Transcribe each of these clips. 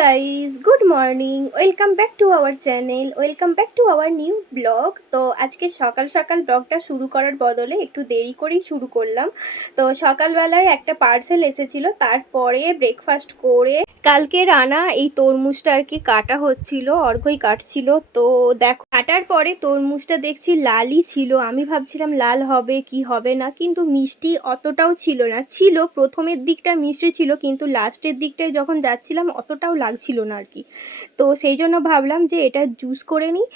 Guys, good morning. Welcome back to our channel, welcome back to our new blog. তো আজকে সকাল সকাল ব্লগটা শুরু করার বদলে একটু দেরি করেই শুরু করলাম। তো সকালবেলায় একটা পার্সেল এসেছিলো, তারপরে ব্রেকফাস্ট করে কালকে রানা এই তরমুজটা আর কি কাটা হচ্ছিল, অর্ঘ্যই কাটছিল। তো দেখো, কাটার পরে তরমুজটা দেখছি লালই ছিল। আমি ভাবছিলাম লাল হবে কি হবে না, কিন্তু মিষ্টি অতটাও ছিল না। ছিল প্রথমের দিকটা মিষ্টি ছিল, কিন্তু লাস্টের দিকটায় যখন যাচ্ছিলাম অতটাও লাগছিল না আর কি। তো সেই জন্য ভাবলাম যে এটা জুস করে নিই,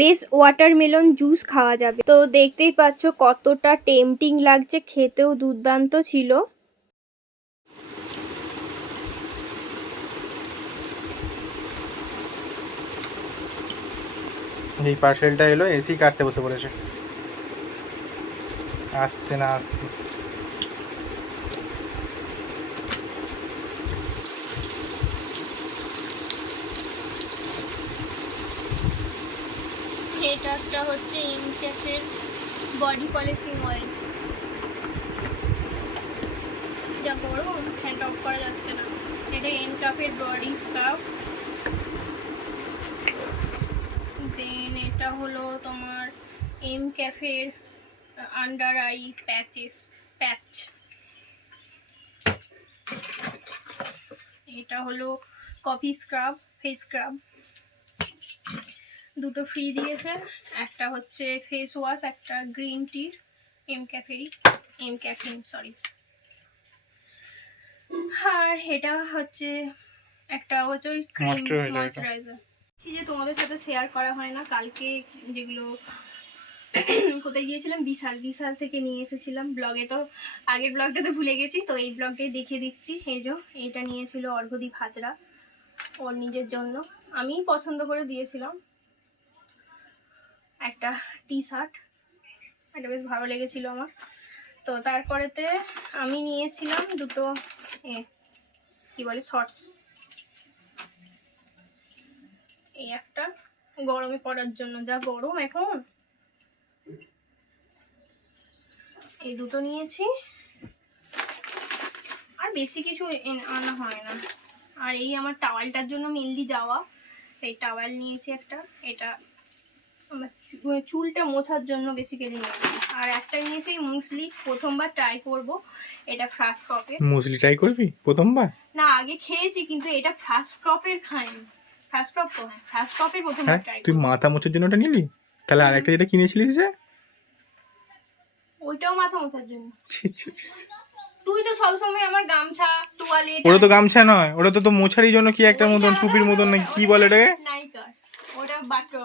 বেশ ওয়াটারমেলন জুস খাওয়া যাবে। তো দেখতেই পাচ্ছ কতটা টেম্পটিং লাগছে, খেতেও দুর্দান্ত ছিল। এই পার্সেলটা এলো, এসি কাটতে বসে পড়েছে, আসতে না আসতে। এটা একটা হচ্ছে এমক্যাফের বডি পলিশিং অয়েল। যা গরম, ফ্যানটা অফ করা যাচ্ছে না। এটা এমক্যাফের বডি স্ক্রাব। দেন এটা হলো তোমার এমক্যাফের আন্ডার আই প্যাচ। এটা হলো কফি স্ক্রাব, ফেস স্ক্রাব। দুটো ফ্রি দিয়েছে, একটা হচ্ছে ফেস ওয়াশ, একটা গ্রিন টির এমক্যাফিন সরি। আর এটা হচ্ছে একটা হচ্ছে ওই ক্রিম ময়শ্চারাইজার। যে তোমাদের সাথে শেয়ার করা হয় না, কালকে যেগুলো কোথায় গিয়েছিলাম, বিশাল থেকে নিয়ে এসেছিলাম। ব্লগে তো আগের ব্লগটাতে ভুলে গেছি, তো এই ব্লগটাই দেখিয়ে দিচ্ছি। এই যে এইটা নিয়েছিল অর্ঘ্যদীপ হাজরা ওর নিজের জন্য, আমি পছন্দ করে দিয়েছিলাম। একটা টি শার্ট, এটা বেশ ভালো লেগেছিল আমার। তো তারপরেতে আমি নিয়েছিলাম দুটো কি বলে শর্টস। এই একটা গরমে পড়ার জন্য, যা গরম এখন, এই দুটো নিয়েছি। আর বেশি কিছু আনা হয় না। আর এই আমার টাওয়ালটার জন্য মেনলি যাওয়া, এই টাওয়াল নিয়েছি একটা। এটা আমার চুলটা মোছার জন্য বেসিক্যালি নিয়েছি। আর একটা নিয়েছি মুসলি, প্রথমবার ট্রাই করব। এটা ফার্স্ট ক্রপের। মুসলি ট্রাই করবি প্রথমবার? না, আগে খেয়েছি, কিন্তু এটা ফার্স্ট ক্রপের খাইনি। ফার্স্ট ক্রপ তো হ্যাঁ, ফার্স্ট ক্রপের প্রথমবার ট্রাই। তুই মাথা মোছার জন্য ওটা নিলি? তাহলে আরেকটা যেটা কিনেছিলিস যে, ওইটাও মাথা মোছার জন্য। তুই তো সবসময় আমার গামছা তোয়ালে। ওটা তো গামছা নয়, ওটা তো মোছারির জন্য কি একটা মতন টুপির মতন নাকি কি বলে ওটাকে, নাইকা। ওটা বাটো,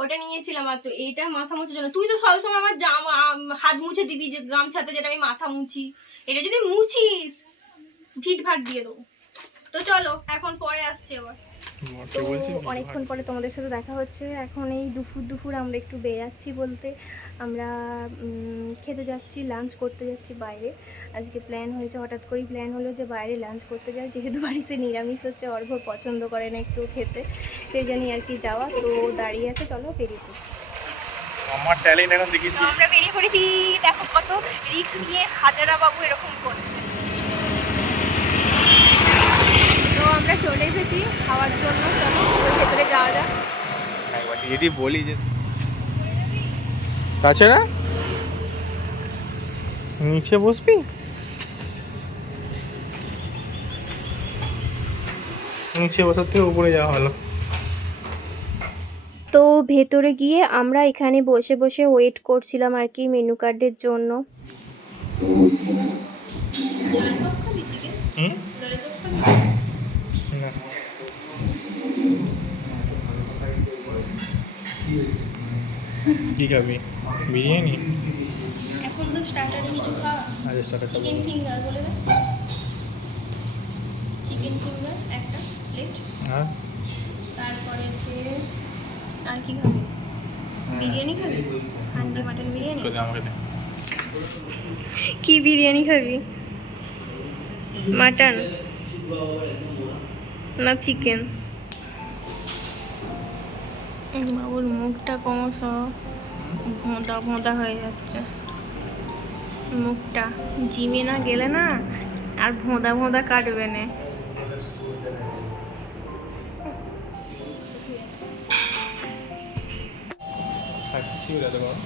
ওটা নিয়েছিলাম। আর তো এইটা মাথা মোছার জন্য। তুই তো সবসময় আমার জামা হাত মুছে দিবি, যে গামছাতে যেটা আমি মাথা মুছি। এটা যদি মুছিস ভিট ভাট দিয়ে দেবো। তো চলো, এখন পরে আসছি আবার। তো অনেকক্ষণ পরে তোমাদের সাথে দেখা হচ্ছে। এখন এই দুপুর আমরা একটু বেরাচ্ছি, বলতে আমরা খেতে যাচ্ছি, লাঞ্চ করতে যাচ্ছি বাইরে। আজকে প্ল্যান হয়েছে, হঠাৎ করেই প্ল্যান হলো যে বাইরে লাঞ্চ করতে যাই, যেহেতু বাড়িতে নিরামিষ হচ্ছে। অর্ঘ্য পছন্দ করে না একটু খেতে, সেই জন্যই আর কি যাওয়া। তো দাঁড়িয়ে আছে, চলো বেরিয়ে পড়ি। আমার ট্যালেন্ট এখন দেখেছি। আমরা বেরিয়ে পড়েছি, দেখো কত রিস্ক নিয়ে হাজারা বাবু এরকম করছে। তো আমরা চলে এসেছি খাওয়ার জন্য, চলো ভেতরে যাওয়া যাক। একবার দিদি বলি যে তাছাড়া নিচে বসবি, নিচে বসার থেকে উপরে যাওয়া হলো। তো ভেতরে গিয়ে আমরা এখানে বসে বসে ওয়েট করছিলাম আর কি মেনু কার্ডের জন্য। কি খাবি? বিরিয়ানি? এখন তো স্টার্টারে কিছু খাওয়া। আচ্ছা, স্টার্টার চিকেন ফিঙ্গার বলে দে। চিকেন ফিঙ্গার একটা প্লেট। আর তারপরে আর কি খাবি? বিরিয়ানি খাবি? হান্ডি মাটন বিরিয়ানি? আমাকে দে। কি বিরিয়ানি খাবি? মাটন না চিকেন? বাবুর মুখটা ক্রমশ ভোঁদা ভোঁদা হয়ে যাচ্ছে। মুখটা জিমে না গেলে না আর ভোঁদা ভোঁদা কাটবে না। খাচ্ছিস কি এত গরম?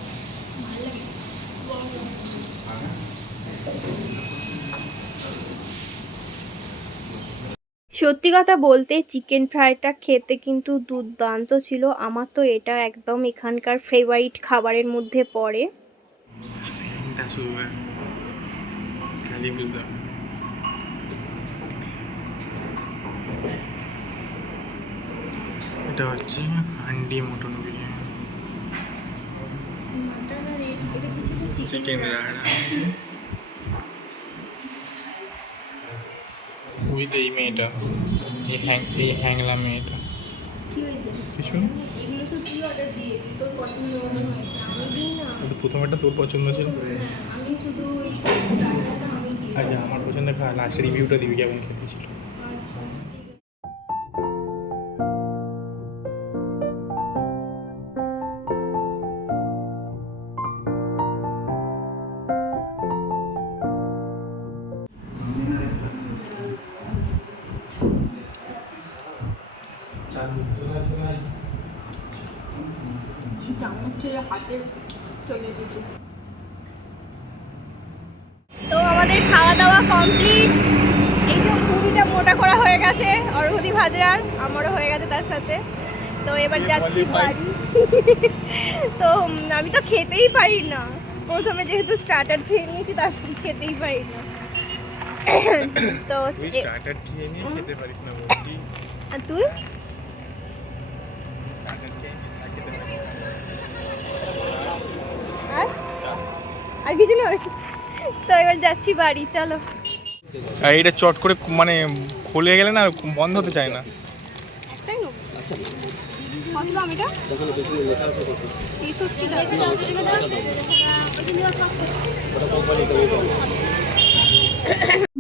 সত্যি কথা বলতে চিকেন ফ্রাইটা খেতে কিন্তু দুর্দান্ত ছিল। আমার তো এটা একদম এখানকার ফেভারিট খাবারের মধ্যে পড়ে। সেন্টটা শুরু হয় খালি বুঝতে হবে। এটা হচ্ছে handi mutton biryani, chicken রাড়া with এই মেয়েটা, এই হ্যাংলা মেয়েটা। কি হয়েছে? কিছু না, এগুলো তো তুই অর্ডার দিয়েছিস, তোর পছন্দ মতো হয়েছে, আমি দিই না। তো প্রথমেরটা তোর পছন্দ ছিল। হ্যাঁ, আমি শুধু ওই স্টার্টারটা আমি দিই। আচ্ছা আমার পছন্দ খা, লাস্ট রিভিউটা দিবি কেমন খেতে ছিল। আচ্ছা ঠিক আছে। চামচ ছেড়ে হাতে চলে দিচ্ছি। তো আমাদের খাওয়া দাওয়া কমপ্লিট। এই যে পুরিটা মোটা করা হয়ে গেছে অর্ঘদি ভাজরার, আমারও হয়ে গেছে তার সাথে। তো এবার যাচ্ছি বাড়ি। তো আমি তো খেতেই পারি না, প্রথমে যেহেতু স্টার্টার খেয়ে নিয়েছি তারপর খেতেই পারি না। তো তুই স্টার্টার খেয়ে নিয়ে খেতে পারিস না বলছি। আর তুই? স্টার্টার খেয়ে নিয়ে আর খেতে পারিস না। আর আর কিছু নয়। তো এবার যাচ্ছি বাড়ি, চলো। আর এটা চট করে মানে খুলে গেলে না বন্ধ হতে চায় না। একটাই নেবো। কত দাম এটা? 63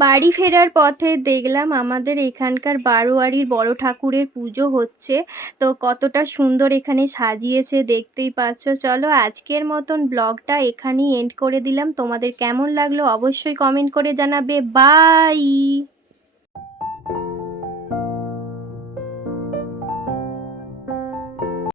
বাড়ি ফেরার পথে দেখলাম আমাদের এখানকার বারোয়ারির বড় ঠাকুরের পুজো হচ্ছে। তো কতটা সুন্দর এখানে সাজিয়েছে দেখতেই পাচ্ছ। চলো আজকের মতন ব্লগটা এখানেই এন্ড করে দিলাম। তোমাদের কেমন লাগলো অবশ্যই কমেন্ট করে জানাবে। বাই।